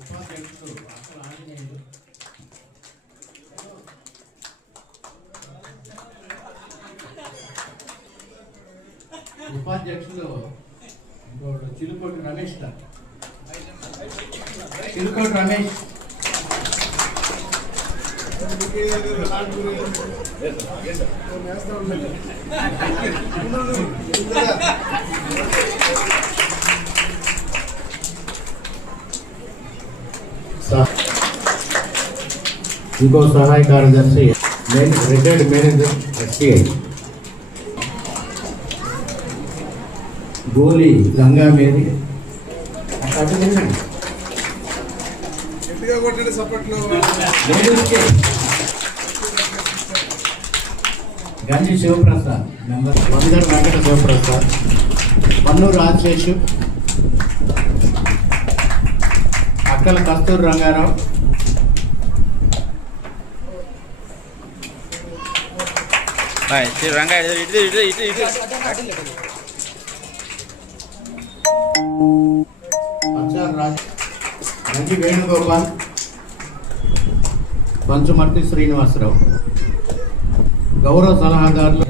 ఉపాధ్యక్షుడు అసలు ఆంజనేయులు, ఉపాధ్యక్షులు చిలుకోటి రమేష్ గారు. చిలుకోటి రమేష్ ఇంకో సహాయ కార్యదర్శి రిటైర్డ్ మేనేజర్ ఎస్బీఐ గోలి గంగా మేరీ గంజి శివప్రసాద్ మెంబర్, వందర్ వెంకట శివప్రసాద్, పన్నూరు రాజశేషు, అక్కల కస్తూరి రంగారావు, గంజి వేణుగోపాల్, పంచుమర్తి శ్రీనివాసరావు. గౌరవ సలహాదారులు